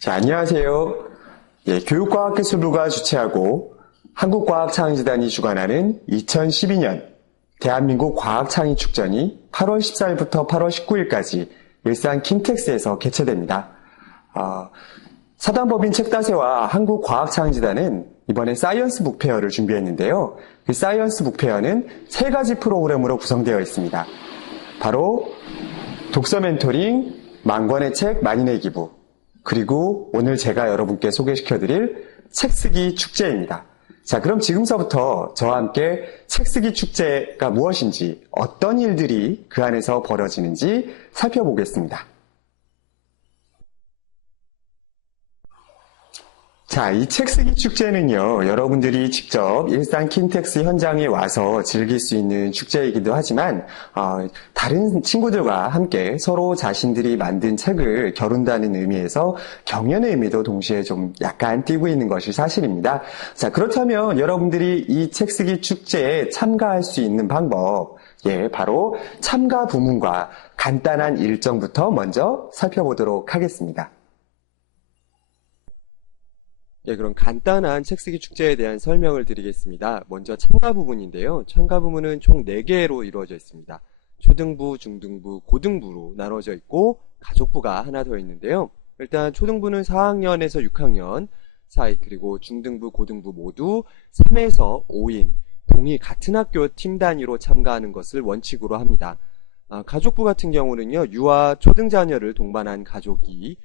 자, 안녕하세요. 교육과학기술부가 주최하고 한국과학창의재단이 주관하는 2012년 대한민국 과학창의축전이 8월 14일부터 8월 19일까지 일산 킨텍스에서 개최됩니다. 사단법인 책다세와 한국과학창의재단은 이번에 사이언스 북페어를 준비했는데요. 그 사이언스 북페어는 3가지 프로그램으로 구성되어 있습니다. 바로 독서 멘토링, 만권의 책 만인의 기부, 그리고 오늘 제가 여러분께 소개시켜드릴 책쓰기 축제입니다. 자, 그럼 지금서부터 저와 함께 책쓰기 축제가 무엇인지, 어떤 일들이 그 안에서 벌어지는지 살펴보겠습니다. 자, 이 책쓰기 축제는요, 여러분들이 직접 일산 킨텍스 현장에 와서 즐길 수 있는 축제이기도 하지만 다른 친구들과 함께 서로 자신들이 만든 책을 겨룬다는 의미에서 경연의 의미도 동시에 좀 약간 띄고 있는 것이 사실입니다. 자, 그렇다면 여러분들이 이 책쓰기 축제에 참가할 수 있는 방법, 바로 참가 부문과 간단한 일정부터 먼저 살펴보도록 하겠습니다. 그럼 간단한 책쓰기 축제에 대한 설명을 드리겠습니다. 먼저 참가 부문인데요. 참가 부문은 총 4개로 이루어져 있습니다. 초등부, 중등부, 고등부로 나눠져 있고 가족부가 하나 더 있는데요. 일단 초등부는 4학년에서 6학년 사이, 그리고 중등부, 고등부 모두 3에서 5인 동의 같은 학교 팀 단위로 참가하는 것을 원칙으로 합니다. 가족부 같은 경우는요, 유아 초등자녀를 동반한 가족이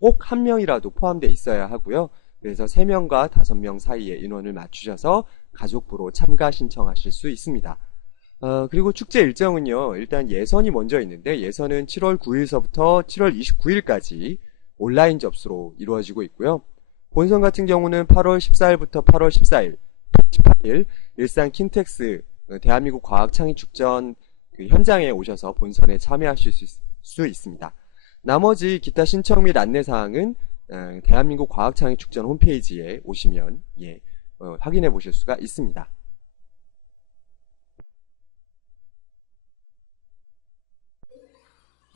꼭 1명이라도 포함되어 있어야 하고요. 그래서 3명과 5명 사이의 인원을 맞추셔서 가족부로 참가 신청하실 수 있습니다. 그리고 축제 일정은요, 일단 예선이 먼저 있는데 예선은 7월 9일서부터 7월 29일까지 온라인 접수로 이루어지고 있고요. 본선 같은 경우는 8월 14일부터 8월 14일, 18일 일산 킨텍스 대한민국 과학창의축전 현장에 오셔서 본선에 참여하실 수 있습니다. 나머지 기타 신청 및 안내사항은 대한민국 과학창의축전 홈페이지에 오시면 확인해 보실 수가 있습니다.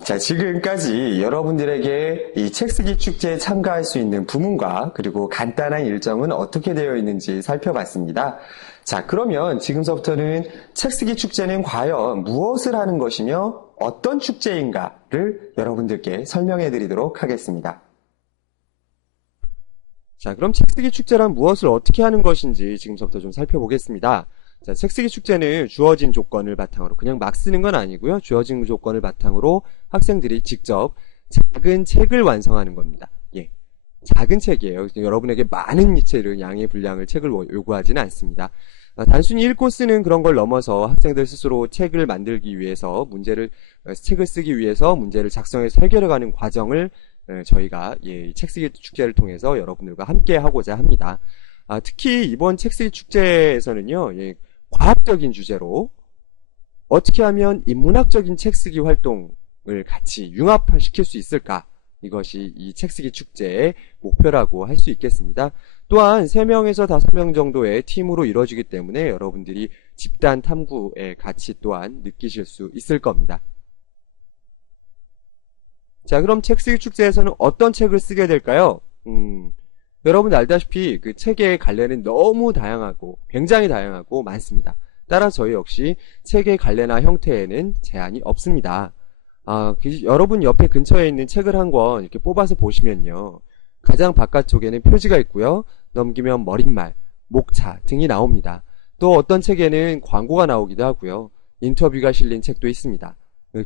자, 지금까지 여러분들에게 이 책쓰기 축제에 참가할 수 있는 부문과 그리고 간단한 일정은 어떻게 되어 있는지 살펴봤습니다. 자, 그러면 지금서부터는 책쓰기 축제는 과연 무엇을 하는 것이며 어떤 축제인가를 여러분들께 설명해 드리도록 하겠습니다. 자, 그럼 책쓰기 축제란 무엇을 어떻게 하는 것인지 지금부터 좀 살펴보겠습니다. 자, 책쓰기 축제는 주어진 조건을 바탕으로 그냥 막 쓰는 건 아니고요. 주어진 조건을 바탕으로 학생들이 직접 작은 책을 완성하는 겁니다. 작은 책이에요. 여러분에게 많은 이체를 양의 분량을 책을 요구하지는 않습니다. 단순히 읽고 쓰는 그런 걸 넘어서 학생들 스스로 책을 만들기 위해서 책을 쓰기 위해서 문제를 작성해서 해결해가는 과정을 저희가 책쓰기 축제를 통해서 여러분들과 함께 하고자 합니다. 특히 이번 책쓰기 축제에서는요, 과학적인 주제로 어떻게 하면 인문학적인 책쓰기 활동을 같이 융합시킬 수 있을까? 이것이 이 책쓰기 축제의 목표라고 할 수 있겠습니다. 또한 3명에서 5명 정도의 팀으로 이루어지기 때문에 여러분들이 집단 탐구의 가치 또한 느끼실 수 있을 겁니다. 자, 그럼 책쓰기 축제에서는 어떤 책을 쓰게 될까요? 여러분 알다시피 그 책의 갈래는 너무 다양하고 굉장히 다양하고 많습니다. 따라 저희 역시 책의 갈래나 형태에는 제한이 없습니다. 여러분 옆에 근처에 있는 책을 한 권 이렇게 뽑아서 보시면요, 가장 바깥쪽에는 표지가 있고요, 넘기면 머릿말, 목차 등이 나옵니다. 또 어떤 책에는 광고가 나오기도 하고요, 인터뷰가 실린 책도 있습니다.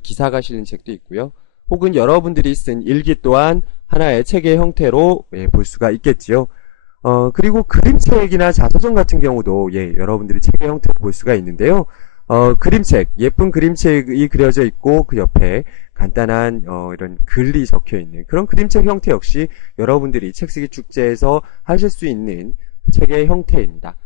기사가 실린 책도 있고요, 혹은 여러분들이 쓴 일기 또한 하나의 책의 형태로 볼 수가 있겠지요. 그리고 그림책이나 자서전 같은 경우도 여러분들이 책의 형태로 볼 수가 있는데요. 그림책, 예쁜 그림책이 그려져 있고 그 옆에 간단한 이런 글이 적혀 있는 그런 그림책 형태 역시 여러분들이 책쓰기 축제에서 하실 수 있는 책의 형태입니다.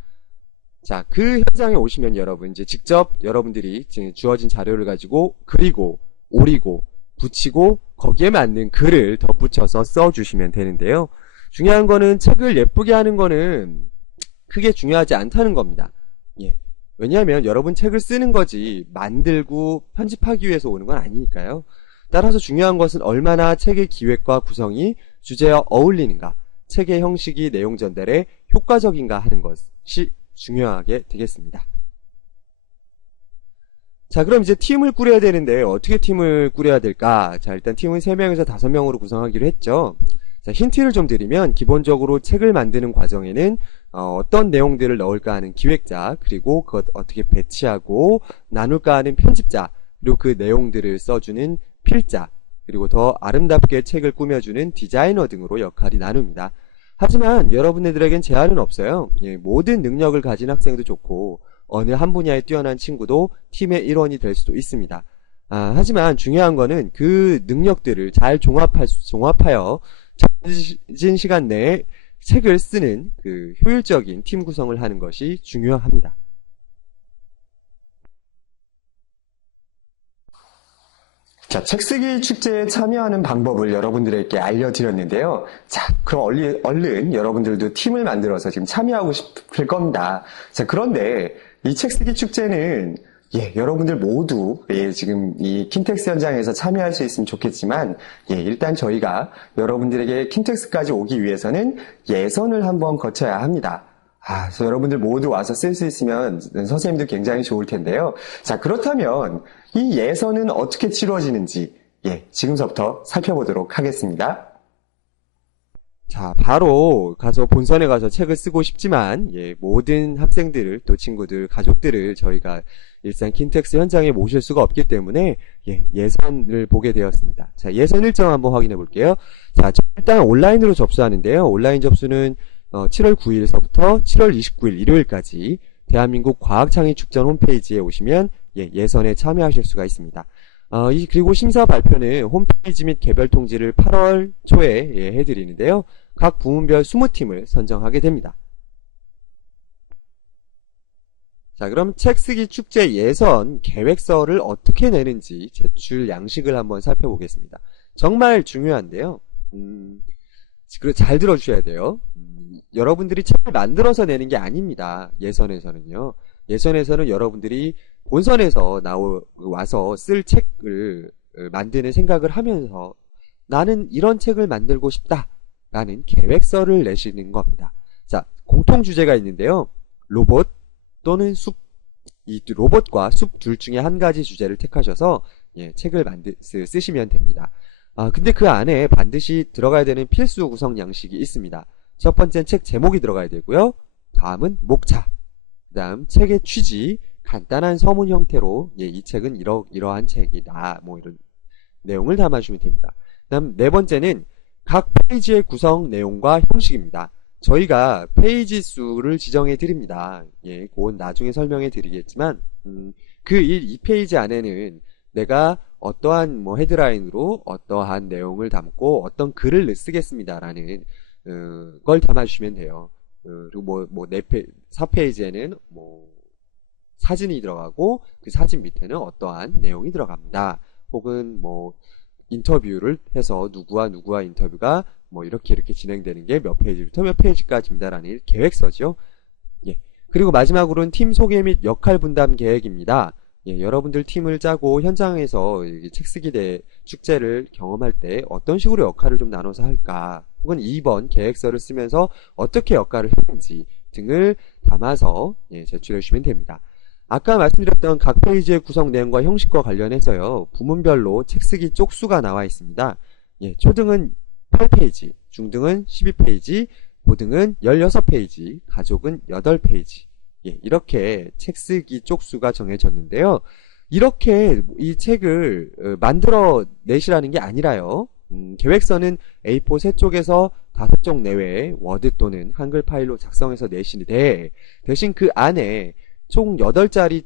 자, 그 현장에 오시면 여러분 이제 직접 여러분들이 주어진 자료를 가지고 그리고 오리고 붙이고 거기에 맞는 글을 덧붙여서 써주시면 되는데요. 중요한 거는 책을 예쁘게 하는 거는 크게 중요하지 않다는 겁니다. 왜냐하면 여러분 책을 쓰는 거지 만들고 편집하기 위해서 오는 건 아니니까요. 따라서 중요한 것은 얼마나 책의 기획과 구성이 주제와 어울리는가, 책의 형식이 내용 전달에 효과적인가 하는 것이 중요하게 되겠습니다. 자, 그럼 이제 팀을 꾸려야 되는데 어떻게 팀을 꾸려야 될까? 자, 일단 팀은 3명에서 5명으로 구성하기로 했죠. 자, 힌트를 좀 드리면 기본적으로 책을 만드는 과정에는 어떤 내용들을 넣을까 하는 기획자, 그리고 그것 어떻게 배치하고 나눌까 하는 편집자, 그리고 그 내용들을 써주는 필자, 그리고 더 아름답게 책을 꾸며주는 디자이너 등으로 역할이 나눕니다. 하지만 여러분들에겐 제한은 없어요. 예, 모든 능력을 가진 학생도 좋고 어느 한 분야에 뛰어난 친구도 팀의 일원이 될 수도 있습니다. 하지만 중요한 거는 그 능력들을 잘 종합하여 정해진 시간 내에 책을 쓰는 그 효율적인 팀 구성을 하는 것이 중요합니다. 자, 책쓰기 축제에 참여하는 방법을 여러분들에게 알려드렸는데요. 자, 그럼 얼른 여러분들도 팀을 만들어서 지금 참여하고 싶을 겁니다. 자, 그런데 이 책쓰기 축제는 여러분들 모두 지금 이 킨텍스 현장에서 참여할 수 있으면 좋겠지만 일단 저희가 여러분들에게 킨텍스까지 오기 위해서는 예선을 한번 거쳐야 합니다. 그래서 여러분들 모두 와서 쓸 수 있으면 선생님도 굉장히 좋을 텐데요. 자, 그렇다면 이 예선은 어떻게 치루어지는지 지금서부터 살펴보도록 하겠습니다. 자, 바로 가서 본선에 가서 책을 쓰고 싶지만 모든 학생들을, 또 친구들, 가족들을 저희가 일산 킨텍스 현장에 모실 수가 없기 때문에 예선을 보게 되었습니다. 자, 예선 일정 한번 확인해 볼게요. 자, 일단 온라인으로 접수하는데요. 온라인 접수는 7월 9일서부터 7월 29일 일요일까지 대한민국 과학창의축전 홈페이지에 오시면 예선에 참여하실 수가 있습니다. 그리고 심사 발표는 홈페이지 및 개별 통지를 8월 초에 해드리는데요. 각 부문별 20팀을 선정하게 됩니다. 자, 그럼 책쓰기 축제 예선 계획서를 어떻게 내는지 제출 양식을 한번 살펴보겠습니다. 정말 중요한데요. 잘 들어주셔야 돼요. 여러분들이 책을 만들어서 내는 게 아닙니다. 예선에서는요. 예선에서는 여러분들이 본선에서 와서 쓸 책을 만드는 생각을 하면서 나는 이런 책을 만들고 싶다 라는 계획서를 내시는 겁니다. 자, 공통 주제가 있는데요. 로봇 또는 숲, 이 로봇과 숲 둘 중에 한 가지 주제를 택하셔서 책을 쓰시면 됩니다. 근데 그 안에 반드시 들어가야 되는 필수 구성 양식이 있습니다. 첫 번째는 책 제목이 들어가야 되고요. 다음은 목차, 그 다음 책의 취지, 간단한 서문 형태로 이 책은 이러한 책이다, 뭐 이런 내용을 담아주시면 됩니다. 그 다음 네 번째는 각 페이지의 구성 내용과 형식입니다. 저희가 페이지 수를 지정해 드립니다. 그건 나중에 설명해 드리겠지만 이 페이지 안에는 내가 어떠한 헤드라인으로 어떠한 내용을 담고 어떤 글을 쓰겠습니다라는 걸 담아주시면 돼요. 그리고 4페이지에는 사진이 들어가고 그 사진 밑에는 어떠한 내용이 들어갑니다. 혹은 인터뷰를 해서 누구와 인터뷰가 이렇게 진행되는 게 몇 페이지부터 몇 페이지까지입니다라는 계획서죠. 그리고 마지막으로는 팀 소개 및 역할 분담 계획입니다. 여러분들 팀을 짜고 현장에서 책쓰기 축제를 경험할 때 어떤 식으로 역할을 좀 나눠서 할까, 혹은 이번 계획서를 쓰면서 어떻게 역할을 했는지 등을 담아서 제출해 주시면 됩니다. 아까 말씀드렸던 각 페이지의 구성 내용과 형식과 관련해서요, 부문별로 책쓰기 쪽수가 나와 있습니다. 초등은 8페이지, 중등은 12페이지, 고등은 16페이지, 가족은 8페이지. 이렇게 책쓰기 쪽수가 정해졌는데요. 이렇게 이 책을 만들어 내시라는 게 아니라요. 계획서는 A4 3쪽에서 5쪽 내외의 워드 또는 한글 파일로 작성해서 내시는데, 대신 그 안에 총 8자리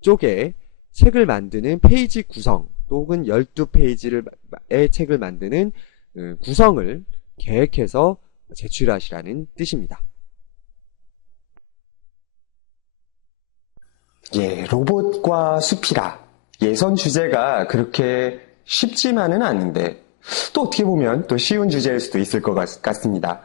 쪽에 책을 만드는 페이지 구성, 혹은 12페이지의 책을 만드는 구성을 계획해서 제출하시라는 뜻입니다. 로봇과 숲이라. 예선 주제가 그렇게 쉽지만은 않은데 또 어떻게 보면 또 쉬운 주제일 수도 있을 것 같습니다.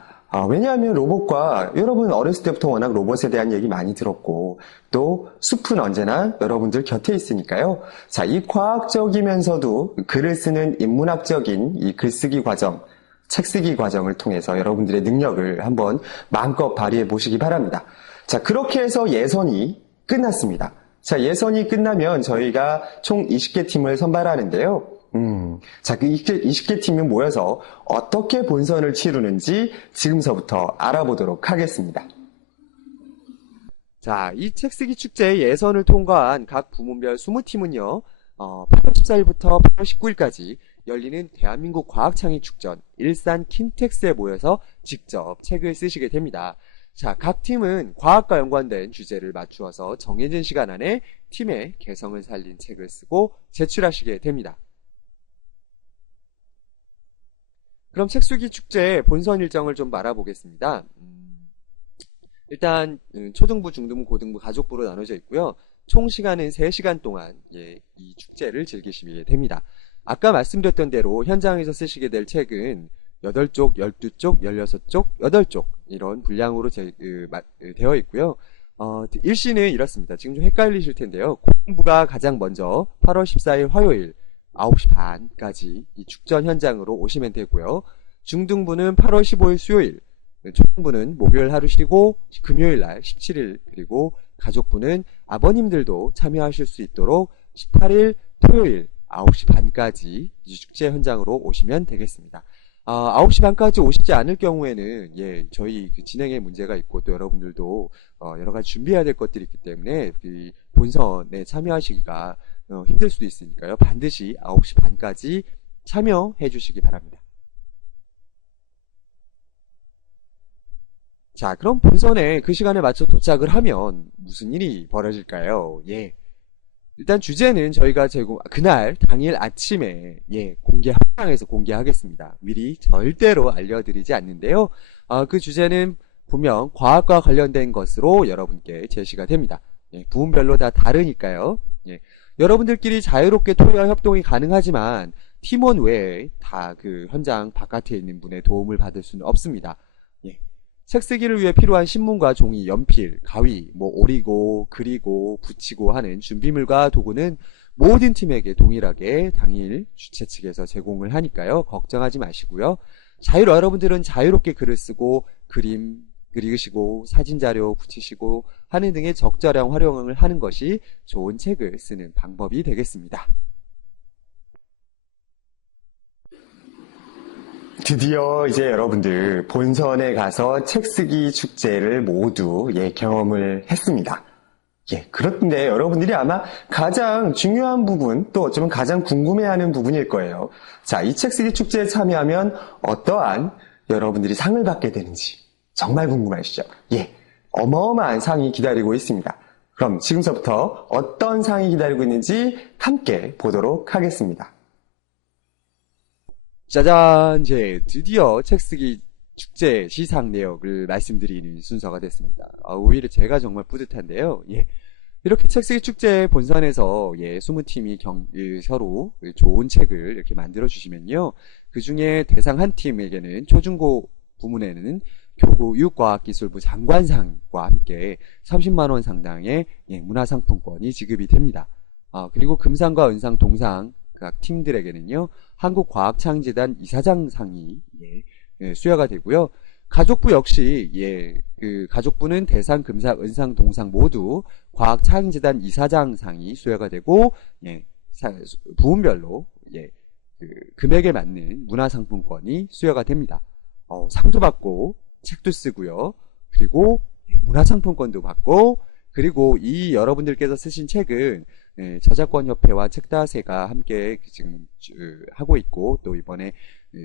왜냐하면 로봇과, 여러분 어렸을 때부터 워낙 로봇에 대한 얘기 많이 들었고, 또 숲은 언제나 여러분들 곁에 있으니까요. 자, 이 과학적이면서도 글을 쓰는 인문학적인 이 글쓰기 과정, 책 쓰기 과정을 통해서 여러분들의 능력을 한번 마음껏 발휘해 보시기 바랍니다. 자, 그렇게 해서 예선이 끝났습니다. 자, 예선이 끝나면 저희가 총 20개 팀을 선발하는데요. 자, 그 20개 팀이 모여서 어떻게 본선을 치르는지 지금서부터 알아보도록 하겠습니다. 자, 이 책쓰기 축제 예선을 통과한 각 부문별 20팀은요, 8월 14일부터 8월 19일까지 열리는 대한민국 과학창의축전 일산 킨텍스에 모여서 직접 책을 쓰시게 됩니다. 자, 각 팀은 과학과 연관된 주제를 맞추어서 정해진 시간 안에 팀의 개성을 살린 책을 쓰고 제출하시게 됩니다. 그럼 책쓰기 축제의 본선 일정을 좀 알아보겠습니다. 일단 초등부, 중등부, 고등부, 가족부로 나눠져 있고요. 총 시간은 3시간 동안 이 축제를 즐기시게 됩니다. 아까 말씀드렸던 대로 현장에서 쓰시게 될 책은 8쪽, 12쪽, 16쪽, 8쪽 이런 분량으로 되어 있고요. 일시는 이렇습니다. 지금 좀 헷갈리실 텐데요. 고등부가 가장 먼저 8월 14일 화요일 9시 반까지 이 축전 현장으로 오시면 되고요. 중등부는 8월 15일 수요일, 초등부는 목요일 하루 쉬고 금요일 날 17일, 그리고 가족부는 아버님들도 참여하실 수 있도록 18일 토요일 9시 반까지 이 축제 현장으로 오시면 되겠습니다. 9시 반까지 오시지 않을 경우에는 저희 그 진행에 문제가 있고 또 여러분들도 여러 가지 준비해야 될 것들이 있기 때문에 그 본선에 참여하시기가 힘들 수도 있으니까요. 반드시 9시 반까지 참여해 주시기 바랍니다. 자, 그럼 본선에 그 시간에 맞춰 도착을 하면 무슨 일이 벌어질까요? 일단 주제는 저희가 그날 당일 아침에 현장에서 공개하겠습니다. 미리 절대로 알려드리지 않는데요. 그 주제는 분명 과학과 관련된 것으로 여러분께 제시가 됩니다. 부문별로 다 다르니까요. 여러분들끼리 자유롭게 토의와 협동이 가능하지만 팀원 외에 다 그 현장 바깥에 있는 분의 도움을 받을 수는 없습니다. 책 쓰기를 위해 필요한 신문과 종이, 연필, 가위, 오리고, 그리고, 붙이고 하는 준비물과 도구는 모든 팀에게 동일하게 당일 주최 측에서 제공을 하니까요. 걱정하지 마시고요. 여러분들은 자유롭게 글을 쓰고 그림 그리시고 사진 자료 붙이시고 하는 등의 적절한 활용을 하는 것이 좋은 책을 쓰는 방법이 되겠습니다. 드디어 이제 여러분들 본선에 가서 책 쓰기 축제를 모두 경험을 했습니다. 그런데 여러분들이 아마 가장 중요한 부분, 또 어쩌면 가장 궁금해하는 부분일 거예요. 자, 이 책 쓰기 축제에 참여하면 어떠한 여러분들이 상을 받게 되는지 정말 궁금하시죠? 어마어마한 상이 기다리고 있습니다. 그럼 지금서부터 어떤 상이 기다리고 있는지 함께 보도록 하겠습니다. 짜잔! 드디어 책 쓰기 축제 시상 내역을 말씀드리는 순서가 됐습니다. 오히려 제가 정말 뿌듯한데요. 이렇게 책 쓰기 축제 본선에서 20팀이 서로 좋은 책을 이렇게 만들어 주시면요. 그 중에 대상 한 팀에게는 초중고 부문에는 교육과학기술부 장관상과 함께 30만 원 상당의 문화상품권이 지급이 됩니다. 그리고 금상과 은상, 동상 각 팀들에게는요, 한국과학창의재단 이사장상이 수여가 되고요. 가족부 역시 그 가족부는 대상, 금상, 은상, 동상 모두 과학창의재단 이사장상이 수여가 되고 부문별로 그 금액에 맞는 문화상품권이 수여가 됩니다. 상도 받고 책도 쓰고요. 그리고 문화상품권도 받고, 그리고 이 여러분들께서 쓰신 책은 저작권협회와 책다세가 함께 지금 하고 있고, 또 이번에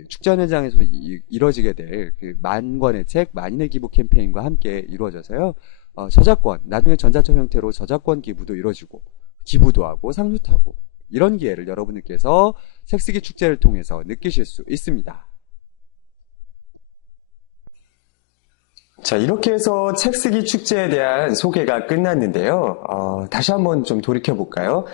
축전 현장에서 이루어지게 될 그 10,000권의 책 만인의 기부 캠페인과 함께 이루어져서요. 저작권, 나중에 전자책 형태로 저작권 기부도 이루어지고, 기부도 하고 상도 타고, 이런 기회를 여러분들께서 책쓰기 축제를 통해서 느끼실 수 있습니다. 자, 이렇게 해서 책 쓰기 축제에 대한 소개가 끝났는데요. 다시 한번 좀 돌이켜볼까요?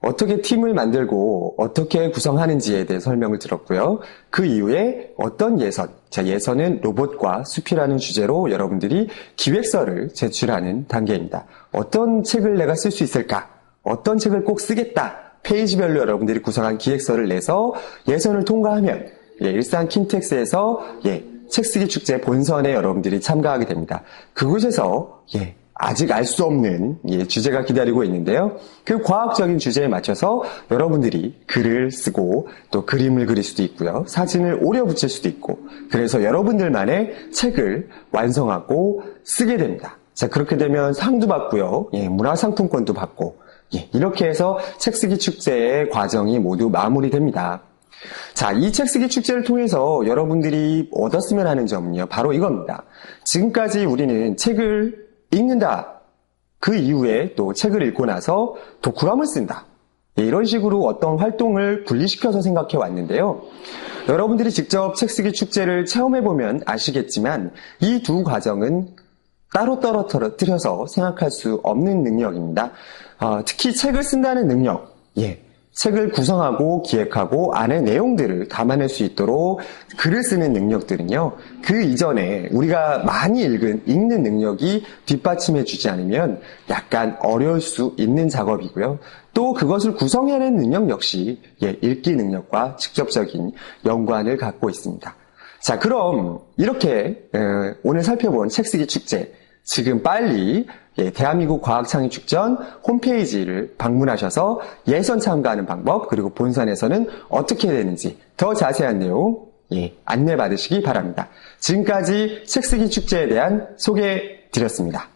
어떻게 팀을 만들고 어떻게 구성하는지에 대해 설명을 들었고요. 그 이후에 어떤 예선, 자, 예선은 로봇과 숲이라는 주제로 여러분들이 기획서를 제출하는 단계입니다. 어떤 책을 내가 쓸 수 있을까? 어떤 책을 꼭 쓰겠다? 페이지별로 여러분들이 구성한 기획서를 내서 예선을 통과하면 일산 킨텍스에서 책 쓰기 축제 본선에 여러분들이 참가하게 됩니다. 그곳에서 아직 알 수 없는 주제가 기다리고 있는데요. 그 과학적인 주제에 맞춰서 여러분들이 글을 쓰고 또 그림을 그릴 수도 있고요. 사진을 오려 붙일 수도 있고, 그래서 여러분들만의 책을 완성하고 쓰게 됩니다. 자, 그렇게 되면 상도 받고요. 문화상품권도 받고, 이렇게 해서 책 쓰기 축제의 과정이 모두 마무리됩니다. 자, 이 책 쓰기 축제를 통해서 여러분들이 얻었으면 하는 점은요, 바로 이겁니다. 지금까지 우리는 책을 읽는다. 그 이후에 또 책을 읽고 나서 독후감을 쓴다. 이런 식으로 어떤 활동을 분리시켜서 생각해 왔는데요. 여러분들이 직접 책 쓰기 축제를 체험해보면 아시겠지만 이 두 과정은 따로 떨어뜨려서 생각할 수 없는 능력입니다. 특히 책을 쓴다는 능력, 책을 구성하고 기획하고 안에 내용들을 담아낼 수 있도록 글을 쓰는 능력들은요, 그 이전에 우리가 많이 읽는 능력이 뒷받침해 주지 않으면 약간 어려울 수 있는 작업이고요. 또 그것을 구성해낸 능력 역시 읽기 능력과 직접적인 연관을 갖고 있습니다. 자, 그럼 이렇게 오늘 살펴본 책 쓰기 축제, 지금 빨리 대한민국 과학창의축전 홈페이지를 방문하셔서 예선 참가하는 방법, 그리고 본선에서는 어떻게 되는지 더 자세한 내용 안내 받으시기 바랍니다. 지금까지 책 쓰기 축제에 대한 소개 드렸습니다.